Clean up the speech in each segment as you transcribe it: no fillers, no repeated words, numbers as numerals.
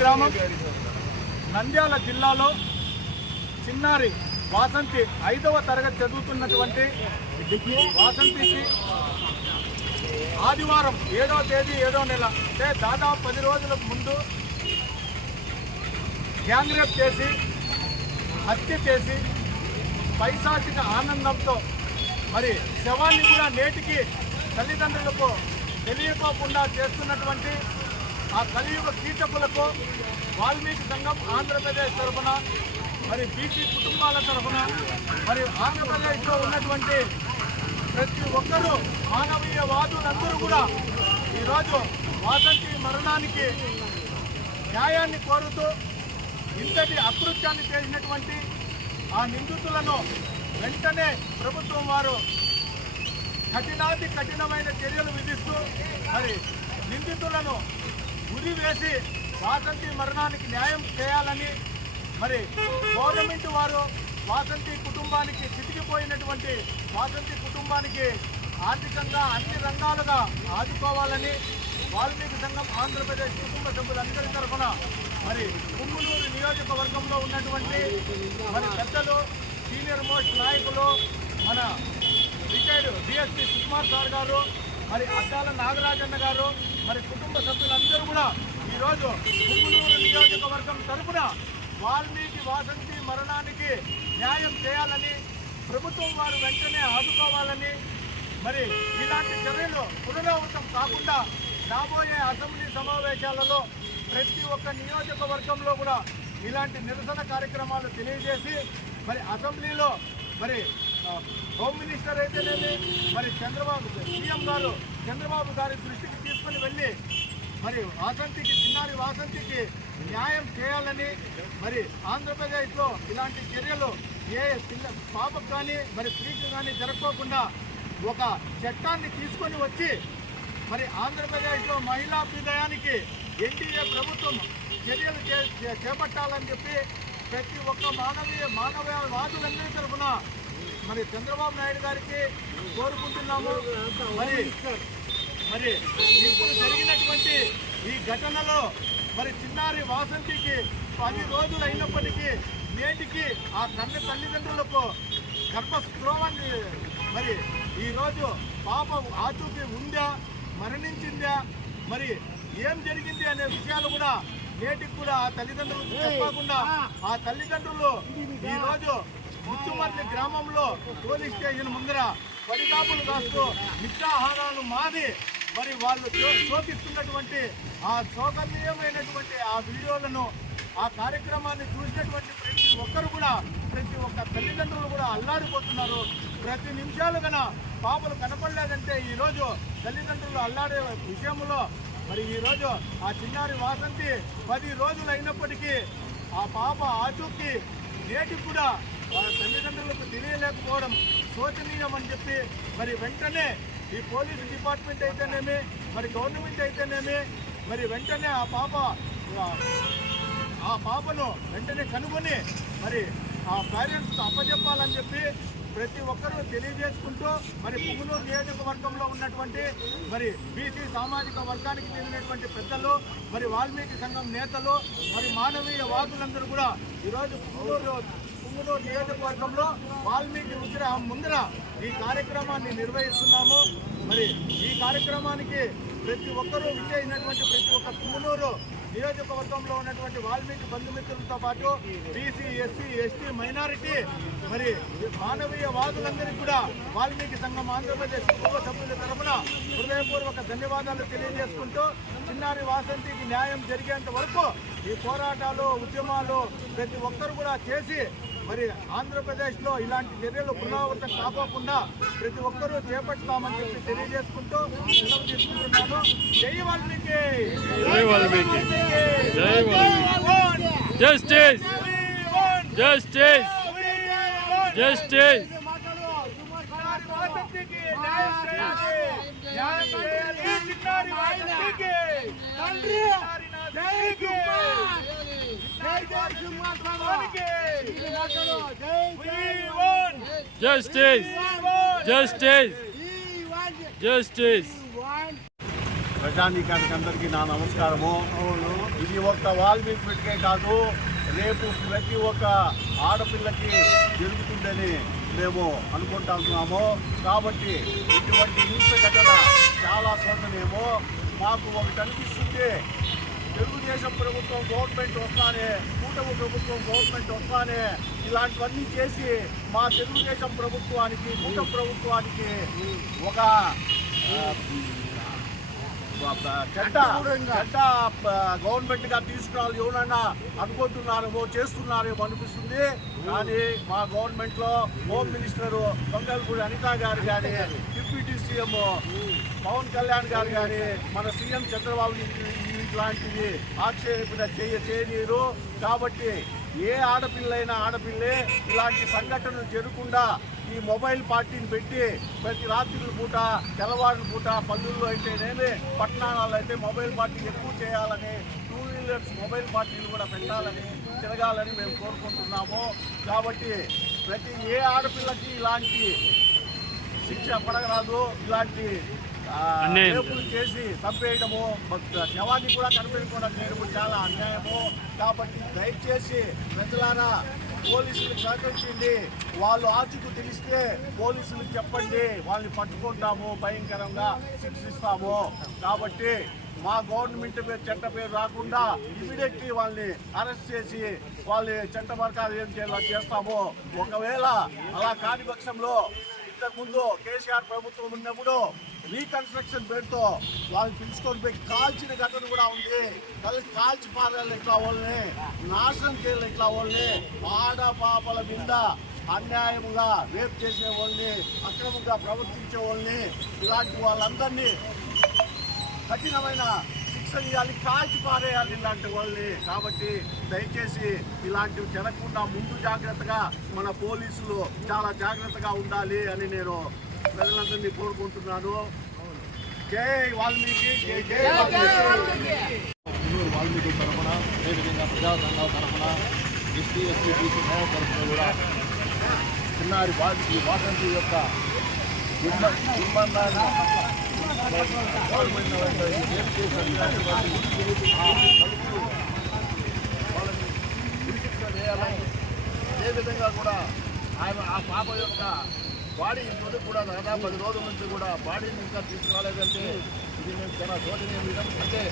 గ్రామం నంద్యాల జిల్లాలో చిన్నారి వాసంతి 5వ తరగతి చదువుతున్నటువంటి వాసంతికి ఆదివారం 7వ తేదీ 7వ నెల అంటే దాదాపు 10 రోజులకు ముందు గ్యాంగ్ రేప్ చేసి హత్య చేసి పైశాచిక ఆనందంతో మరి శవాన్ని కూడా నేటికి తల్లిదండ్రులకు తెలియకోకుండా చేస్తున్నటువంటి ఆ కలియుగ కీచకులకు వాల్మీకి సంఘం ఆంధ్రప్రదేశ్ తరఫున మరి బీసీ కుటుంబాల తరఫున మరి ఆంధ్రప్రదేశ్లో ఉన్నటువంటి ప్రతి ఒక్కరూ మానవీయవాదులందరూ కూడా ఈరోజు వాసంతి మరణానికి న్యాయాన్ని కోరుతూ ఇంతటి అకృత్యాన్ని చేసినటువంటి ఆ నిందితులను వెంటనే ప్రభుత్వం వారు కఠినాతి కఠినమైన చర్యలు విధిస్తూ మరి నిందితులను ఉరి వేసి వాసంతి మరణానికి న్యాయం చేయాలని మరి గవర్నమెంట్ వారు వాసంతి కుటుంబానికి చితికిపోయినటువంటి వాసంతి కుటుంబానికి ఆర్థికంగా అన్ని రంగాలుగా ఆదుకోవాలని వాల్మీకి సంఘం ఆంధ్రప్రదేశ్ కుటుంబ సభ్యులందరి తరఫున మరి పుంగునూరు నియోజకవర్గంలో ఉన్నటువంటి మరి పెద్దలు సీనియర్ మోస్ట్ నాయకులు మన రిటైర్డ్ డిఎస్పీ సుకుమార్ సార్ గారు మరి అద్దాల నాగరాజన్న గారు మరి కుటుంబ సభ్యులందరూ కూడా ఈరోజు పుంగునూరు నియోజకవర్గం తరఫున వాల్మీకి వాసంతి మరణానికి న్యాయం చేయాలని ప్రభుత్వం వారు వెంటనే ఆదుకోవాలని మరి ఇలాంటి చర్యలు పునరావృతం కాకుండా రాబోయే అసెంబ్లీ సమావేశాలలో ప్రతి ఒక్క నియోజకవర్గంలో కూడా ఇలాంటి నిరసన కార్యక్రమాలు తెలియజేసి మరి అసెంబ్లీలో మరి హోమ్ మినిస్టర్ అయితేనేమి మరి సీఎం గారు చంద్రబాబు గారి దృష్టికి తీసుకుని వెళ్ళి మరి వాసంతికి చిన్నారి వాసంతికి న్యాయం చేయాలని మరి ఆంధ్రప్రదేశ్లో ఇలాంటి చర్యలు ఏ పాపకు కానీ మరి స్త్రీకి కానీ జరగకోకుండా ఒక చట్టాన్ని తీసుకొని వచ్చి మరి ఆంధ్రప్రదేశ్లో మహిళా అభ్యుదయానికి ఎన్డీఏ ప్రభుత్వం చర్యలు చేపట్టాలని చెప్పి ప్రతి ఒక్క మానవవాదులందరి తరఫున మరి చంద్రబాబు నాయుడు గారికి కోరుకుంటున్నాము. మరి ఇప్పుడు జరిగినటువంటి ఈ ఘటనలో మరి చిన్నారి వాసంతికి 10 రోజులు అయినప్పటికీ నేటికి ఆ తల్లిదండ్రులకు గర్భస్రావాన్ని మరి ఈరోజు పాప ఆచూకీ ఉందా మరణించిందా మరి ఏం జరిగింది అనే విషయాలు కూడా నేటికి కూడా ఆ తల్లిదండ్రులకు చెప్పకుండా ఆ తల్లిదండ్రులు ఈరోజు ముచ్చుమర్రి గ్రామంలో పోలీస్ స్టేషన్ ముందర పడిగాపులు కాస్తూ నిత్యాహారాలు మాది మరి వాళ్ళు శోకిస్తున్నటువంటి ఆ శోకనీయమైనటువంటి ఆ వీడియోలను ఆ కార్యక్రమాన్ని చూసినటువంటి ప్రతి ఒక్కరు కూడా ప్రతి ఒక్క తల్లిదండ్రులు కూడా అల్లాడిపోతున్నారు. ప్రతి నిమిషాలు కన్నా పాపలు కనపడలేదంటే ఈరోజు తల్లిదండ్రులు అల్లాడే విషయంలో మరి ఈరోజు ఆ చిన్నారి వాసంతి 10 రోజులు అయినప్పటికీ ఆ పాప ఆచూకీ నేటికి కూడా వాళ్ళ తల్లిదండ్రులకు తెలియలేకపోవడం శోచనీయం అని చెప్పి మరి వెంటనే ఈ పోలీసు డిపార్ట్మెంట్ అయితేనేమి మరి గవర్నమెంట్ అయితేనేమి మరి వెంటనే ఆ పాపను వెంటనే కనుగొని మరి ఆ పేరెంట్స్ అప్పచెప్పాలని చెప్పి ప్రతి ఒక్కరూ తెలియజేసుకుంటూ మరి పుంగునూరు నియోజకవర్గంలో ఉన్నటువంటి మరి బీసీ సామాజిక వర్గానికి చెందినటువంటి పెద్దలు మరి వాల్మీకి సంఘం నేతలు మరి మానవీయవాదులందరూ కూడా ఈరోజు పుంగునూరు నియోజకవర్గంలో వాల్మీకి విగ్రహం ముందర ఈ కార్యక్రమాన్ని నిర్వహిస్తున్నాము. మరి ఈ కార్యక్రమానికి ప్రతి ఒక్కరూ విచ్చేసినటువంటి ప్రతి ఒక్క పుంగునూరు నియోజకవర్గంలో ఉన్నటువంటి వాల్మీకి బంధుమిత్రులతో పాటు బీసీ ఎస్సీ ఎస్టీ మైనారిటీ మరి మానవీయవాదులందరికీ కూడా వాల్మీకి సంఘం ఆంధ్రప్రదేశ్ కుటుంబ సభ్యుల తరఫున హృదయపూర్వక ధన్యవాదాలు తెలియజేసుకుంటూ చిన్నారి వాసంతికి న్యాయం జరిగేంత వరకు ఈ పోరాటాలు ఉద్యమాలు ప్రతి ఒక్కరు కూడా చేసి మరి ఆంధ్రప్రదేశ్లో ఇలాంటి చర్యలు పునరావృతం కాకోకుండా ప్రతి ఒక్కరూ చేపడతామని చెప్పి తెలియజేసుకుంటూ సెలవు తీసుకుంటున్నాను. జై వాల్మీకి, జై వాల్మీకి, జై Valmiki. Justice, justice, justice. Justice! Justice! Justice! ప్రజానీకానికి అందరికీ నా నమస్కారము. ఇది ఒక్క వాల్మీకి పెట్టే కాదు, రేపు ప్రతి ఒక్క ఆడపిల్లకి జరుగుతుందని మేము అనుకుంటున్నాము. కాబట్టి ఇటువంటి హింస ఘటన చాలా శోచనీయము. మాకు ఒకటి అనిపిస్తుంది, తెలుగుదేశం ప్రభుత్వం గవర్నమెంట్ వస్తానే, కూటమి ప్రభుత్వం గవర్నమెంట్ వస్తానే ఇలాంటివన్నీ చేసి మా తెలుగుదేశం ప్రభుత్వానికి, కూటమి ప్రభుత్వానికి ఒక చెడ్డ గవర్నమెంట్గా తీసుకురావాలి ఎవరన్నా అనుకుంటున్నారేమో, చేస్తున్నారేమో అనిపిస్తుంది. కానీ మా గవర్నమెంట్లో హోమ్ మినిస్టర్ కొంగల్పూడి అనిత గారు కానీ, డిప్యూటీ సీఎం పవన్ కళ్యాణ్ గారు కానీ, మన సీఎం చంద్రబాబు ఇట్లాంటివి ఆక్షేపణ చేయనీరు. కాబట్టి ఏ ఆడపిల్లైనా ఆడపిల్లే ఇలాంటి సంఘటనలు జరగకుండా ఈ మొబైల్ పార్టీని పెట్టి ప్రతి రాత్రుల పూట, తెల్లవారుల పూట పల్లెల్లో అయితేనేమి, పట్టణాలలో అయితే మొబైల్ పార్టీ ఎక్కువ చేయాలని, 2 వీలర్స్ మొబైల్ పార్టీలు కూడా పెట్టాలని, తిరగాలని మేము కోరుకుంటున్నాము. కాబట్టి ప్రతి ఏ ఆడపిల్లకి ఇలాంటి శిక్ష పడగరాదు. ఇలాంటి రేపులు చేసి చంపేయడము, శవాన్ని కూడా కనిపెట్టకుండా చేయడము చాలా అన్యాయము. కాబట్టి దయచేసి ప్రజలారా పోలీసులకు సహకరించండి. వాళ్ళు ఆచూకు తెలిస్తే పోలీసులకు చెప్పండి, వాళ్ళని పట్టుకుంటాము, భయంకరంగా శిక్షిస్తాము. కాబట్టి మా గవర్నమెంట్ చట్ట పేరు రాకుండా ఇమీడియట్లీ వాళ్ళని అరెస్ట్ చేసి వాళ్ళని చట్ట ప్రకారం ఏం చేయాలో చేస్తాము. ఒకవేళ అలా కాని పక్షంలో ఇంతకుముందు కేసీఆర్ ప్రభుత్వం ఉన్నప్పుడు రీకన్స్ట్రక్షన్ పేరుతో వాళ్ళని పిలుచుకొని పోయి కాల్చిన ఘటన కూడా ఉంది. కాల్చి పారాలి ఇట్లా వాళ్ళని, నాశనం చేయాలి ఇట్లా వాళ్ళని, ఆడపాపల మీద అన్యాయముగా రేప్ చేసే వాళ్ళని, అక్రమంగా ప్రవర్తించే వాళ్ళని, ఇలాంటి వాళ్ళందరినీ కఠినమైన శిక్ష ఇవ్వాలి, కాల్చి పారేయాలి ఇలాంటి వాళ్ళని. కాబట్టి దయచేసి ఇలాంటివి జరగకుండా ముందు జాగ్రత్తగా మన పోలీసులు చాలా జాగ్రత్తగా ఉండాలి అని నేను ప్రజలందరినీ కోరుకుంటున్నాను. జై వాల్మీకి, జై జై వాల్మీకి తరఫున, అదేవిధంగా ప్రజా సంఘాల తరఫున, ఎస్టీ ఎస్సీ బీసీ తరఫున కూడా చిన్నారి వాసంతి యొక్క నిర్బంధాన్ని అదేవిధంగా కూడా ఆ పాప యొక్క బాడీ ఇంట్లో కూడా దాదాపు 10 రోజుల నుంచి కూడా బాడీని ఇంకా తీసుకురాలేదంటే ఇది మేము చాలా శోచనీయం. అంటే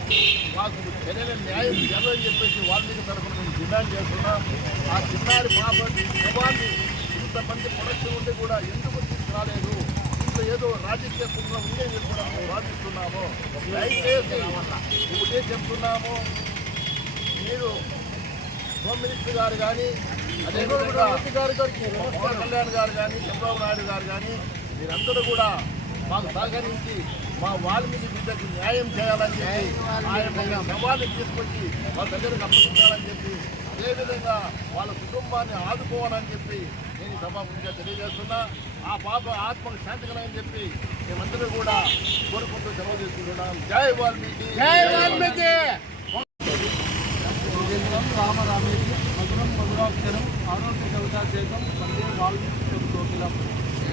మాకు తెలియని న్యాయం జరగని చెప్పేసి వాల్మీకి తరఫున మేము డిమాండ్ చేస్తున్నాం. ఆ చిన్నారి పాప శవాన్ని ఇంతమంది ప్రొడక్షన్ ఉండి కూడా ఎందుకు తీసుకురాలేదు, ఇంట్లో ఏదో రాజకీయ కుట్ర ఉండే కూడా మేము వాదిస్తున్నాము. దయచేసి ఒకటే చెప్తున్నాము, మీరు హోమ్ మినిస్టర్ గారు కానీ, అదేవిధంగా పవన్ కళ్యాణ్ గారు కానీ, చంద్రబాబు నాయుడు గారు కానీ, మీరందరూ కూడా మాకు సహకరించి మా వాల్మీకి బిడ్డకు న్యాయం చేయాలని చెప్పి, ఆయన సవాళ్ళు తీసుకొచ్చి వాళ్ళ దగ్గరకు అప్పగించాలని చెప్పి, అదేవిధంగా వాళ్ళ కుటుంబాన్ని ఆదుకోవాలని చెప్పి నేను సభాముఖంగా తెలియజేస్తున్నా. ఆ పాప ఆత్మకు శాంతి కలని చెప్పి మేమందరూ కూడా కోరుకుంటూ సెలవు తీసుకుంటున్నాం. జై వాల్మీకి, జై వాల్మీకి. రామరామేతి మధురం మధురాక్షరం ఆరోగ్య కవితా చేతం వందే వాల్మీకి కోకిలం.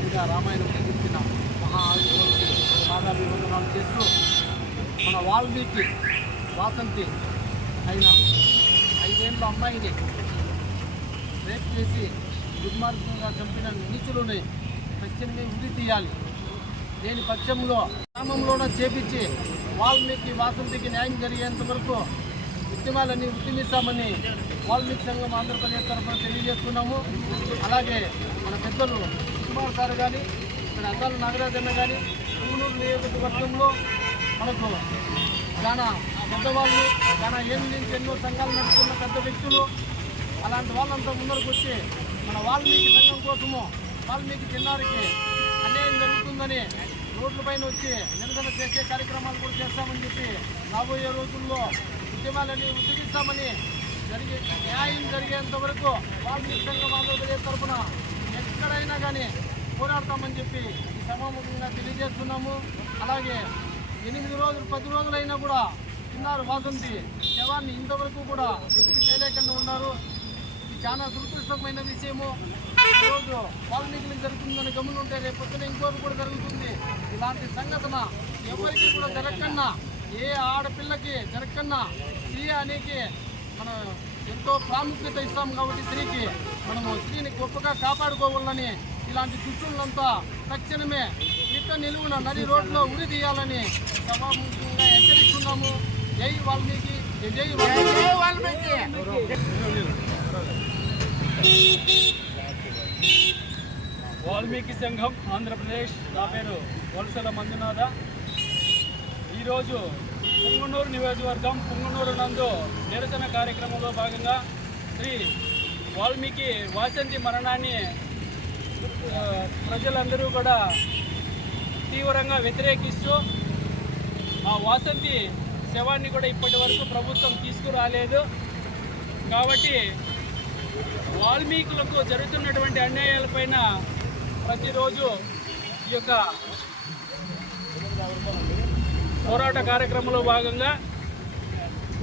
ఇంకా రామాయణం గురించిన పాదాభివందనాలు చేస్తూ మన వాల్మీకి వాసంతి అయిన 5 ఏళ్ళ అమ్మాయిని రేప్ చేసి దుర్మార్గంగా చంపిన నీచులని తక్షణమే ఉరి తీయాలి. దేని పక్షంలో గ్రామంలోనే చేపించి వాల్మీకి వాసంతికి న్యాయం జరిగేంత వరకు ఉద్యమాలన్నీ ఉద్యమిస్తామని వాల్మీకి సంఘం ఆంధ్రప్రదేశ్ తరఫున తెలియజేస్తున్నాము. అలాగే మన పెద్దలు కుమార్ సార్ కానీ, ఇక్కడ అద్దాల నాగరాజన్న కానీ, పుంగనూరు నియోజకవర్గంలో మనకు చాలా పెద్దవాళ్ళు, చాలా ఏళ్ళ నుంచి ఎన్నో సంఘాలు నడుపుకున్న పెద్ద వ్యక్తులు, అలాంటి వాళ్ళంతా ముందరకు వచ్చి మన వాల్మీకి సంఘం కోసము వాల్మీకి చిన్నారికి అన్యాయం జరుగుతుందని రోడ్లపైన వచ్చి నిరసన చేసే కార్యక్రమాలు కూడా చేస్తామని చెప్పి రాబోయే రోజుల్లో ఉద్యమాలని ఉద్యమిస్తామని న్యాయం జరిగేంత వరకు వాల్మీకి సంఘం ఆంధ్రప్రదేశ్ తరఫున ఎక్కడైనా కానీ పోరాడతామని చెప్పి ఈ సభాముఖంగా తెలియజేస్తున్నాము. అలాగే 8 రోజులు 10 రోజులైనా కూడా చిన్నారు వాసంతి శవాన్ని ఇంతవరకు కూడా చేయలేకుండా ఉన్నారు. ఇది చాలా దురదృష్టమైన విషయము. ఈరోజు వాల్మీకి జరుగుతుందని గమనుంటే రేపు పొద్దున ఇంకోరు కూడా జరుగుతుంది. ఇలాంటి సంఘటన ఎవరికి కూడా జరగకుండా ఏ ఆడపిల్లకి జరగకన్నా స్త్రీ అనేది మనం ఎంతో ప్రాముఖ్యత ఇస్తాం కాబట్టి స్త్రీకి మనము స్త్రీని గొప్పగా కాపాడుకోవాలని ఇలాంటి చుట్టూలంతా తక్షణమే ఇక నిలువున నది రోడ్లో ఉరి తీయాలని సభాముఖంగా హెచ్చరిస్తున్నాము. జై వాల్మీకి, జై వాల్మీకి. వాల్మీకి సంఘం ఆంధ్రప్రదేశ్. నా పేరు వలసల మంజునాథ. ఈరోజు పుంగనూరు నియోజకవర్గం పుంగనూరు నందు నిరసన కార్యక్రమంలో భాగంగా శ్రీ వాల్మీకి వాసంతి మరణాన్ని ప్రజలందరూ కూడా తీవ్రంగా వ్యతిరేకిస్తూ ఆ వాసంతి శవాన్ని కూడా ఇప్పటి వరకు ప్రభుత్వం తీసుకురాలేదు. కాబట్టి వాల్మీకులకు జరుగుతున్నటువంటి అన్యాయాలపైన ప్రతిరోజు ఈ యొక్క పోరాట కార్యక్రమంలో భాగంగా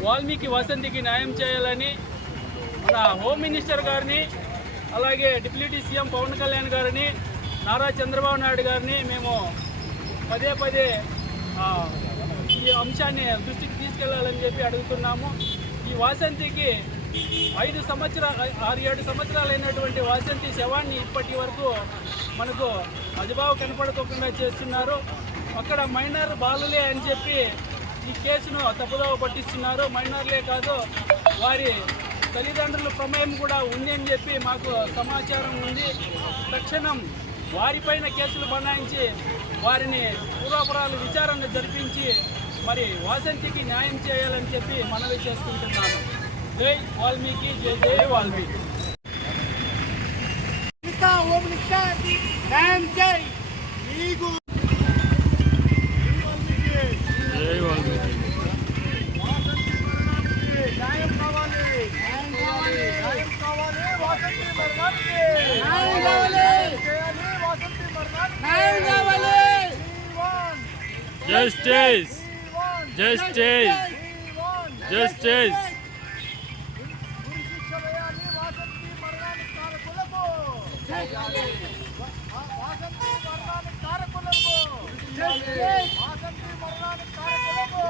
వాల్మీకి వసంతికి న్యాయం చేయాలని మన హోమ్ మినిస్టర్ గారిని, అలాగే డిప్యూటీ సీఎం పవన్ కళ్యాణ్ గారిని, నారా చంద్రబాబు నాయుడు గారిని మేము పదే పదే ఈ అంశాన్ని దృష్టికి తీసుకెళ్లాలని చెప్పి అడుగుతున్నాము. ఈ వాసంతికి 6-7 సంవత్సరాలైనటువంటి వాసంతి శవాన్ని ఇప్పటి వరకు మనకు అదిబావు కనపడుకోకుండా చేస్తున్నారు. అక్కడ మైనర్ బాలులే అని చెప్పి ఈ కేసును తప్పుదోవ పట్టిస్తున్నారు. మైనర్లే కాదు, వారి తల్లిదండ్రుల ప్రమేయం కూడా ఉంది అని చెప్పి మాకు సమాచారం ఉంది. తక్షణం వారిపైన కేసులు బనాయించి వారిని పూర్వాపరాలు విచారణ జరిపించి మరి వాసంతికి న్యాయం చేయాలని చెప్పి మనవి చేసుకుంటున్నాను. జై వాల్మీకి, జై జై వాల్మీకి. న్యాయం కావాలి, న్యాయం కావాలి, న్యాయం కావాలి. వాసంతి మరణానికి న్యాయం కావాలి, చేయాలి. వాసంతి మరణానికి న్యాయం కావాలి. Justice, justice, justice. ఉరి శిక్ష వేయాలి. వాసంతి మరణానికి కారకులకు, వాసంతి మరణానికి కారకులకు, వాసంతి మరణానికి కారకులకు